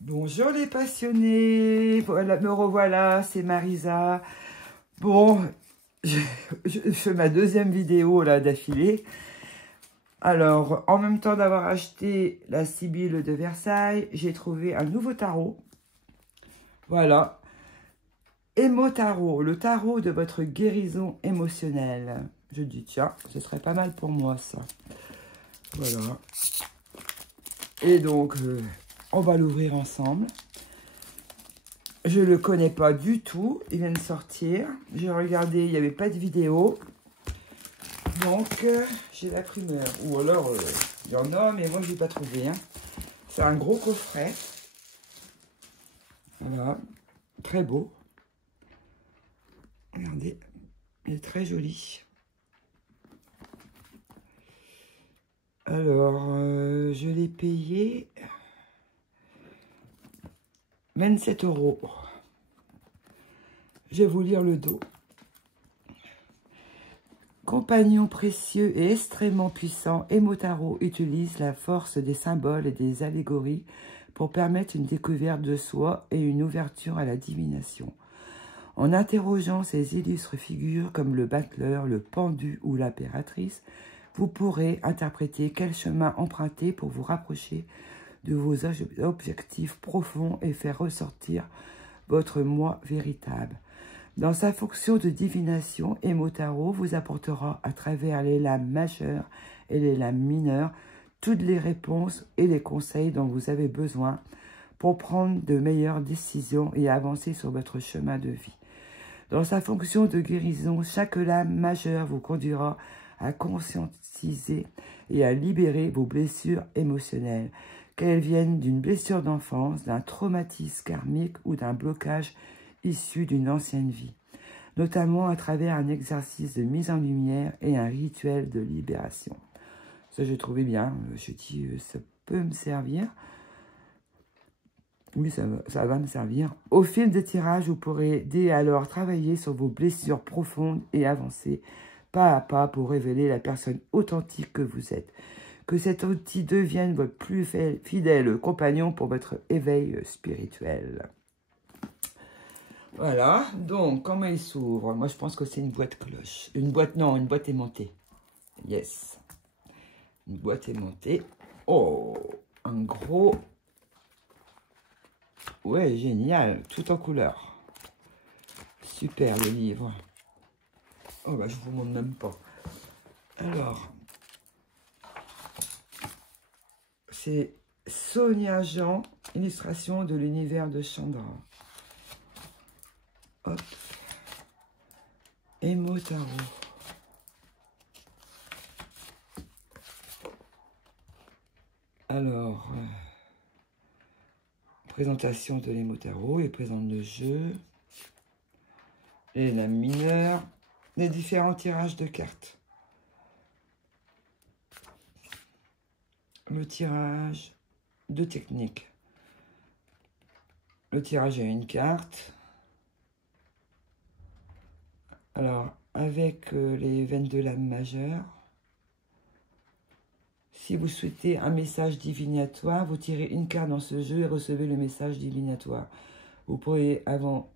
Bonjour les passionnés, voilà, me revoilà, c'est Marisa. Bon, je fais ma deuxième vidéo là d'affilée. Alors, en même temps d'avoir acheté la Sibylle de Versailles, j'ai trouvé un nouveau tarot. Voilà, Émo Tarot, le tarot de votre guérison émotionnelle. Je dis, tiens, ce serait pas mal pour moi ça. Voilà. Et donc, on va l'ouvrir ensemble. Je ne le connais pas du tout. Il vient de sortir. J'ai regardé, il n'y avait pas de vidéo. Donc, j'ai la primeur. Ou alors, il y en a, mais moi, je n'ai pas trouvé. Hein. C'est un gros coffret. Voilà. Très beau. Regardez. Il est très joli. Alors, je l'ai payé 27 €. Je vais vous lire le dos. Compagnon précieux et extrêmement puissant, Émo Tarot utilise la force des symboles et des allégories pour permettre une découverte de soi et une ouverture à la divination. En interrogeant ces illustres figures comme le battleur, le pendu ou l'impératrice, vous pourrez interpréter quel chemin emprunter pour vous rapprocher de vos objectifs profonds et faire ressortir votre moi véritable. Dans sa fonction de divination, Émo Tarot vous apportera à travers les lames majeures et les lames mineures toutes les réponses et les conseils dont vous avez besoin pour prendre de meilleures décisions et avancer sur votre chemin de vie. Dans sa fonction de guérison, chaque lame majeure vous conduira à conscientiser et à libérer vos blessures émotionnelles, qu'elles viennent d'une blessure d'enfance, d'un traumatisme karmique ou d'un blocage issu d'une ancienne vie, notamment à travers un exercice de mise en lumière et un rituel de libération. Ça, je trouvais bien. Je dis, ça peut me servir. Oui, ça va me servir. Au fil des tirages, vous pourrez dès alors travailler sur vos blessures profondes et avancer pas à pas pour révéler la personne authentique que vous êtes. Que cet outil devienne votre plus fidèle compagnon pour votre éveil spirituel. Voilà, donc comment il s'ouvre? Moi je pense que c'est une boîte cloche. Une boîte, non, une boîte aimantée. Yes. Une boîte aimantée. Oh, un gros... Ouais, génial, tout en couleur. Super le livre. Oh bah je vous montre même pas. Alors, c'est Sonia Jean, illustration de l'univers de Chandra. Hop. Émo Tarot. Alors, présentation de l'Émo Tarot. Il présente le jeu. Et la mineure. Les différents tirages de cartes. Le tirage de technique. Le tirage à une carte. Alors, avec les 22 lames majeures, si vous souhaitez un message divinatoire, vous tirez une carte dans ce jeu et recevez le message divinatoire. Vous pouvez, avant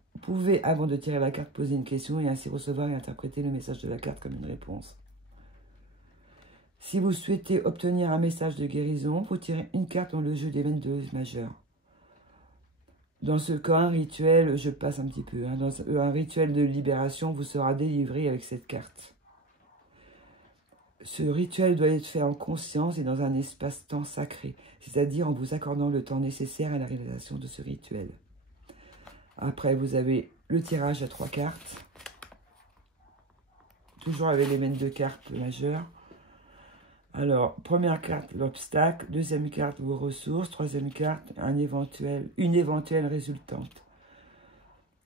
de tirer la carte, poser une question et ainsi recevoir et interpréter le message de la carte comme une réponse. Si vous souhaitez obtenir un message de guérison, vous tirez une carte dans le jeu des 22 majeurs. Dans ce cas, un rituel, je passe un petit peu, hein, dans un rituel de libération vous sera délivré avec cette carte. Ce rituel doit être fait en conscience et dans un espace-temps sacré, c'est-à-dire en vous accordant le temps nécessaire à la réalisation de ce rituel. Après, vous avez le tirage à 3 cartes, toujours avec les mêmes 2 cartes majeures. Alors, première carte, l'obstacle. Deuxième carte, vos ressources. Troisième carte, une éventuelle résultante.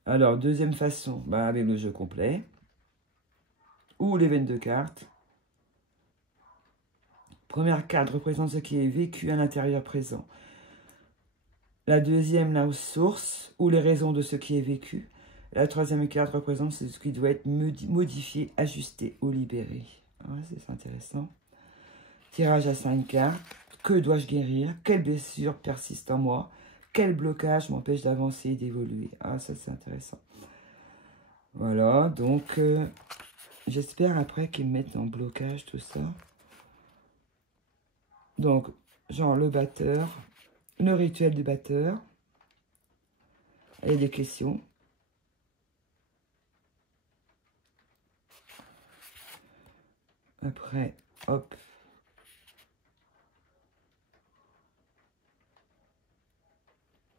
Alors, deuxième façon, avec le jeu complet. Ou les 22 cartes. Première carte représente ce qui est vécu à l'intérieur présent. La deuxième, la source, ou les raisons de ce qui est vécu. La troisième carte représente ce qui doit être modifié, ajusté ou libéré. Ouais, c'est intéressant. Tirage à 5 cartes. Que dois-je guérir? Quelle blessure persiste en moi? quel blocage m'empêche d'avancer et d'évoluer? Ah, ça c'est intéressant. Voilà, donc j'espère après qu'ils me mettent en blocage tout ça. Donc, genre le batteur, le rituel du batteur, et des questions. Après, hop.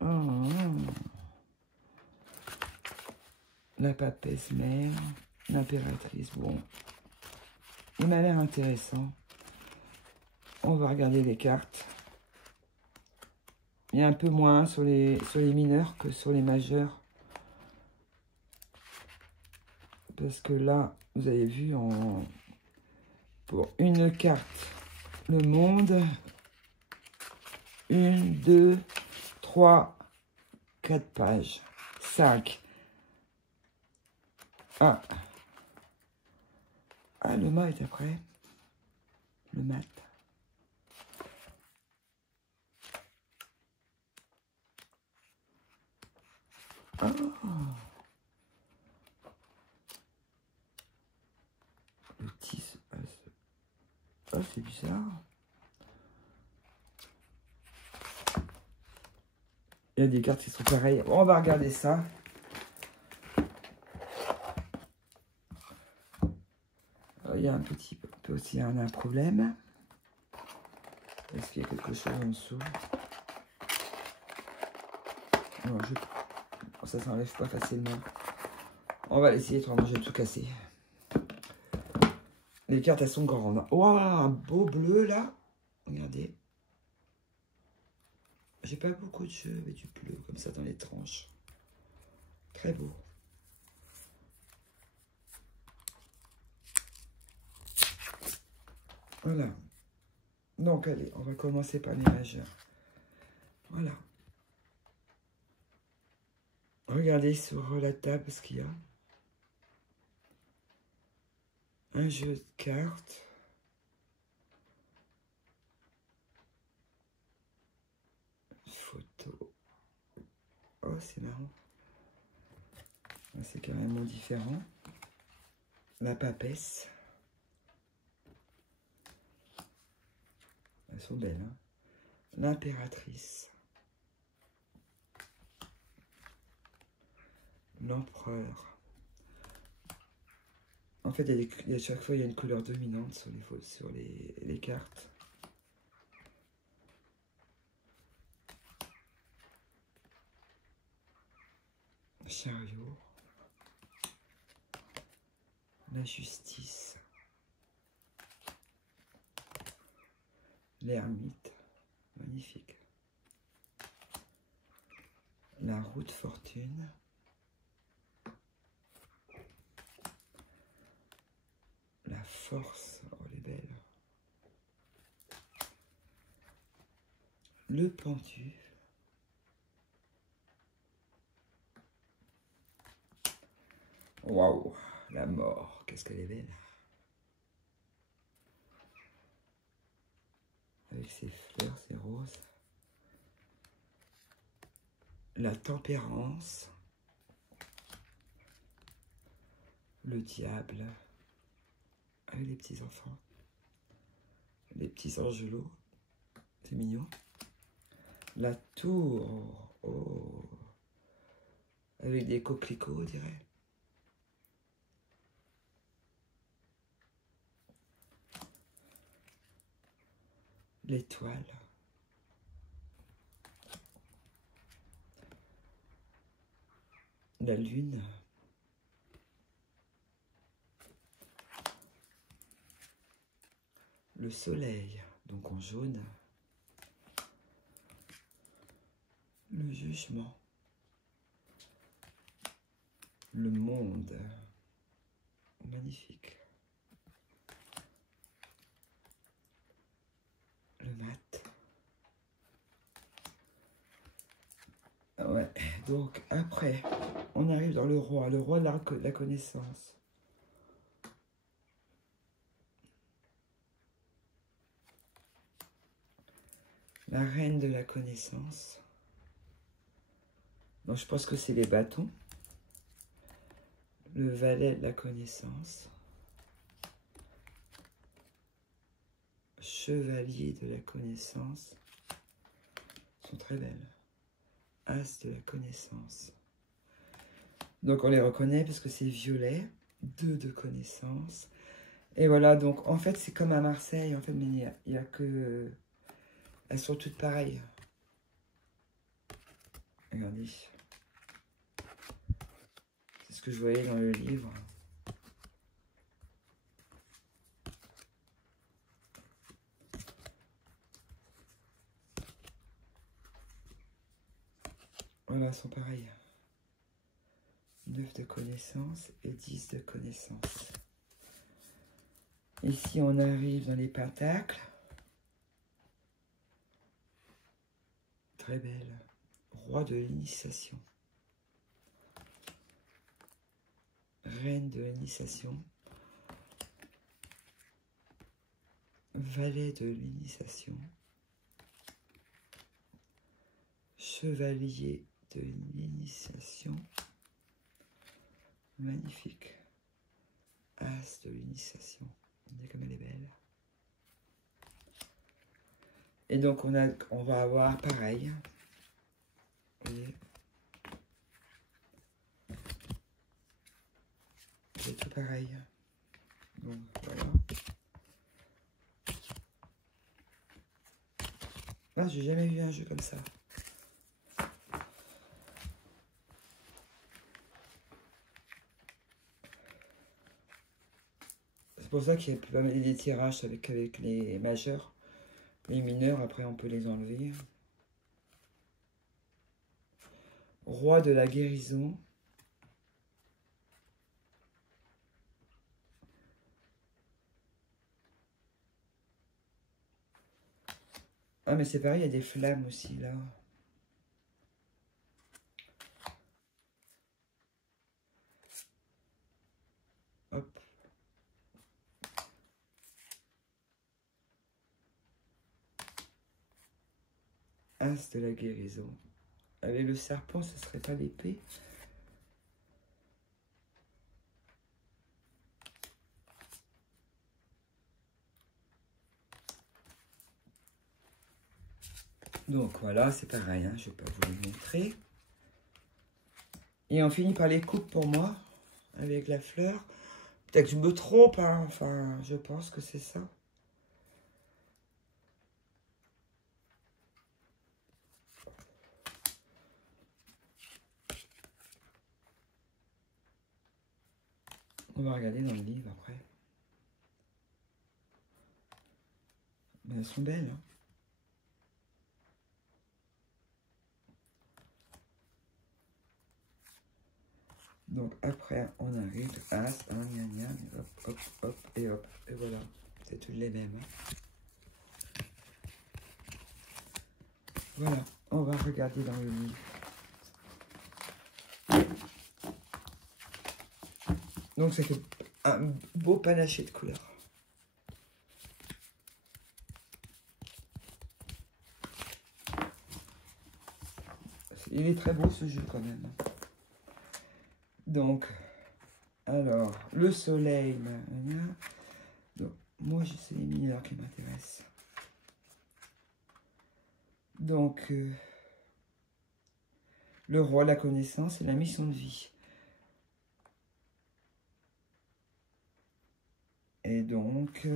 Oh, la papesse mère, l'impératrice. Bon, il m'a l'air intéressant. On va regarder les cartes. Il y a un peu moins sur les mineurs que sur les majeurs. Parce que là, vous avez vu, pour une carte, le monde. 1, 2, 3, 4 pages. 5. Ah. Ah, le mât est après. Le mat. Oh. Le tissu. Oh, c'est bizarre. Il y a des cartes qui sont pareilles. Bon, on va regarder ça. Il y a un petit peu aussi un problème. Est-ce qu'il y a quelque chose en dessous? Non, ça s'enlève pas facilement. On va essayer autrement, je vais tout casser. Les cartes, elles sont grandes. Waouh, un beau bleu là. Regardez. J'ai pas beaucoup de jeux, mais du bleu comme ça dans les tranches. Très beau. Voilà. Donc, allez, on va commencer par les majeurs. Voilà. Regardez sur la table ce qu'il y a. Un jeu de cartes. Une photo. Oh, c'est marrant. C'est carrément différent. La papesse. Elles sont belles, hein. L'impératrice. L'empereur. En fait, à chaque fois, il y a une couleur dominante sur les cartes. Chariot. La justice. L'ermite. Magnifique. La roue de fortune. La force. Oh, elle est belle. Le pendu. Waouh, la mort. Qu'est-ce qu'elle est belle. Avec ses fleurs, ses roses. La tempérance. Le diable. Avec les petits enfants. Les petits angelots. C'est mignon. La tour. Oh. Avec des coquelicots, on dirait. L'étoile. La lune. Le soleil, donc en jaune. Le jugement. Le monde. Magnifique. Le mat. Ouais, donc après, on arrive dans le roi de la connaissance. La reine de la connaissance. Donc je pense que c'est les bâtons. Le valet de la connaissance. Chevalier de la connaissance. Elles sont très belles. As de la connaissance. Donc on les reconnaît parce que c'est violet. 2 de connaissance. Et voilà, donc en fait c'est comme à Marseille, en fait, mais il y a que... elles sont toutes pareilles. Regardez. C'est ce que je voyais dans le livre. Voilà, elles sont pareilles. 9 de connaissance et 10 de connaissance. Ici, on arrive dans les pentacles. Très belle. Roi de l'initiation. Reine de l'initiation. Valet de l'initiation. Chevalier de l'initiation. Magnifique. As de l'initiation. Regardez comme elle est belle. Et donc on va avoir pareil. Vous voyez, c'est tout pareil. Donc voilà. Ah, j'ai jamais vu un jeu comme ça. C'est pour ça qu'il y a pas mal des tirages avec les majeurs. Les mineurs, après, on peut les enlever. Roi de la guérison. Ah, mais c'est pareil, il y a des flammes aussi, là. Hop. As de la guérison. Avec le serpent, ce serait pas l'épée. Donc voilà, c'est pareil, hein, je ne vais pas vous le montrer. Et on finit par les coupes pour moi, avec la fleur. Peut-être que je me trompe, hein, enfin, je pense que c'est ça. On va regarder dans le livre après. Mais elles sont belles, hein. Donc après, on arrive As, un, gna, gna, hop, hop, hop, et hop. Et voilà, c'est toutes les mêmes. Hein. Voilà, on va regarder dans le livre. Donc ça fait un beau panaché de couleurs. Il est très beau ce jeu quand même. Donc, alors, le soleil, donc, moi c'est les mineurs qui m'intéressent. Donc, le roi, la connaissance et la mission de vie. Et donc,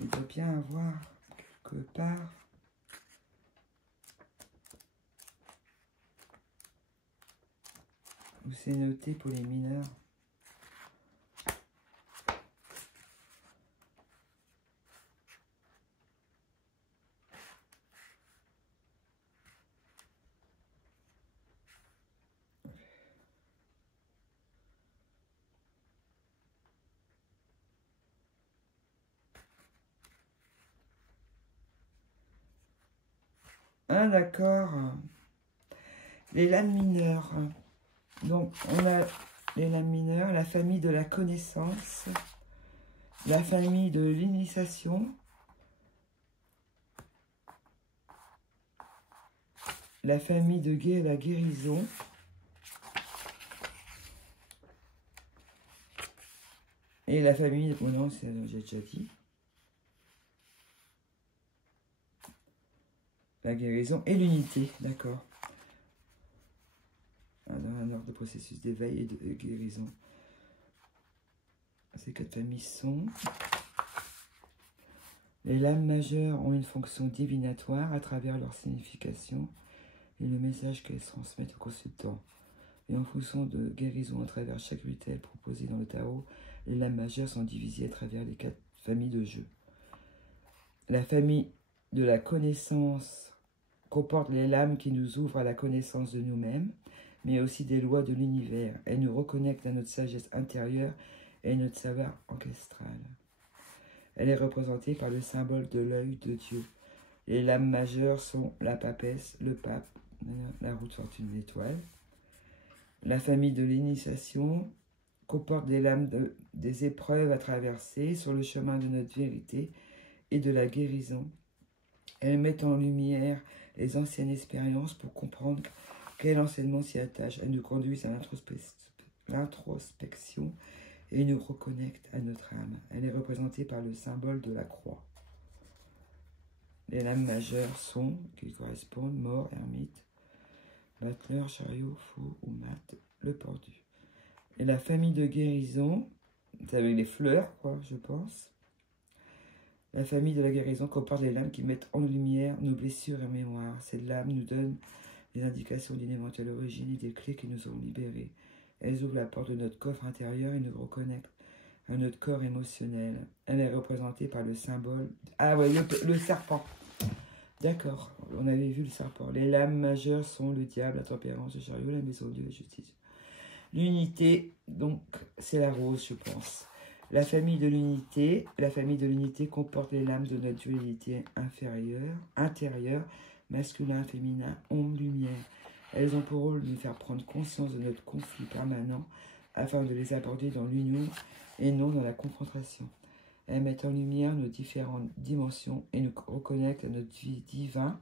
il doit bien avoir quelque part où c'est noté pour les mineurs. Ah d'accord. Les lames mineures. Donc on a les lames mineures, la famille de la connaissance, la famille de l'initiation, la famille de la guérison, Et la famille, bon non, j'ai déjà dit. La guérison et l'unité, d'accord. Dans un ordre de processus d'éveil et de guérison. Ces 4 familles sont... Les lames majeures ont une fonction divinatoire à travers leur signification et le message qu'elles transmettent aux consultants. Et en fonction de guérison à travers chaque rituel proposé dans le tarot, les lames majeures sont divisées à travers les 4 familles de jeux. La famille de la connaissance comporte les lames qui nous ouvrent à la connaissance de nous-mêmes, mais aussi des lois de l'univers. Elles nous reconnectent à notre sagesse intérieure et notre savoir ancestral. Elle est représentée par le symbole de l'œil de Dieu. Les lames majeures sont la papesse, le pape, la roue de fortune, l'étoile. La famille de l'initiation comporte des lames des épreuves à traverser sur le chemin de notre vérité et de la guérison. Elles mettent en lumière les anciennes expériences pour comprendre quel enseignement s'y attache. Elles nous conduisent à l'introspection et nous reconnecte à notre âme. Elle est représentée par le symbole de la croix. Les lames majeures sont, qui correspondent, mort, ermite, battleur, chariot, faux ou mat, le pendu. Et la famille de guérison, c'est avec les fleurs, quoi, je pense. La famille de la guérison comporte les lames qui mettent en lumière nos blessures et mémoires. Ces lames nous donnent des indications d'une éventuelle origine et des clés qui nous ont libérés. Elles ouvrent la porte de notre coffre intérieur et nous reconnectent à notre corps émotionnel. Elle est représentée par le symbole... Ah ouais, le serpent. D'accord, on avait vu le serpent. Les lames majeures sont le diable, la tempérance, le chariot, la maison de Dieu, la justice. L'unité, donc, c'est la rose, je pense. La famille de l'unité comporte les lames de notre dualité intérieure, masculin, féminin, ombre, lumière. Elles ont pour rôle de nous faire prendre conscience de notre conflit permanent afin de les aborder dans l'union et non dans la confrontation. Elles mettent en lumière nos différentes dimensions et nous reconnectent à notre vie divine,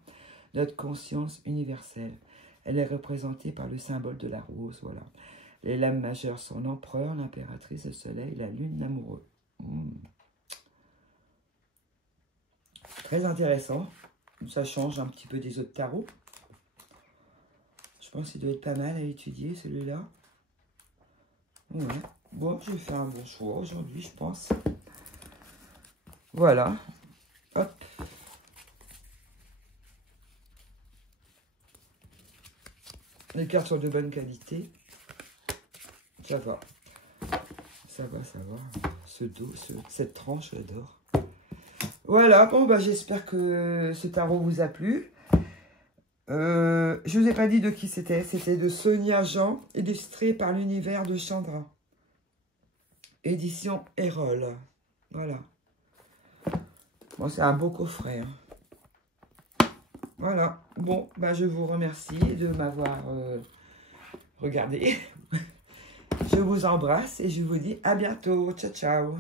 notre conscience universelle. Elle est représentée par le symbole de la rose, voilà. Les lames majeures sont l'empereur, l'impératrice, le soleil, la lune, l'amoureux. Très intéressant. Ça change un petit peu des autres tarots. Je pense qu'il doit être pas mal à étudier, celui-là. Ouais. Bon, j'ai fait un bon choix aujourd'hui, je pense. Voilà. Hop. Les cartes sont de bonne qualité. Ça va. Ça va, ça va. Ce dos, cette tranche, j'adore. Voilà, bon, bah, j'espère que ce tarot vous a plu. Je vous ai pas dit de qui c'était. C'était de Sonia Jean, illustré par l'univers de Chandra. Édition Erol. Voilà. Bon, c'est un beau coffret. Hein. Voilà. Bon, bah, je vous remercie de m'avoir regardé. Je vous embrasse et je vous dis à bientôt. Ciao, ciao.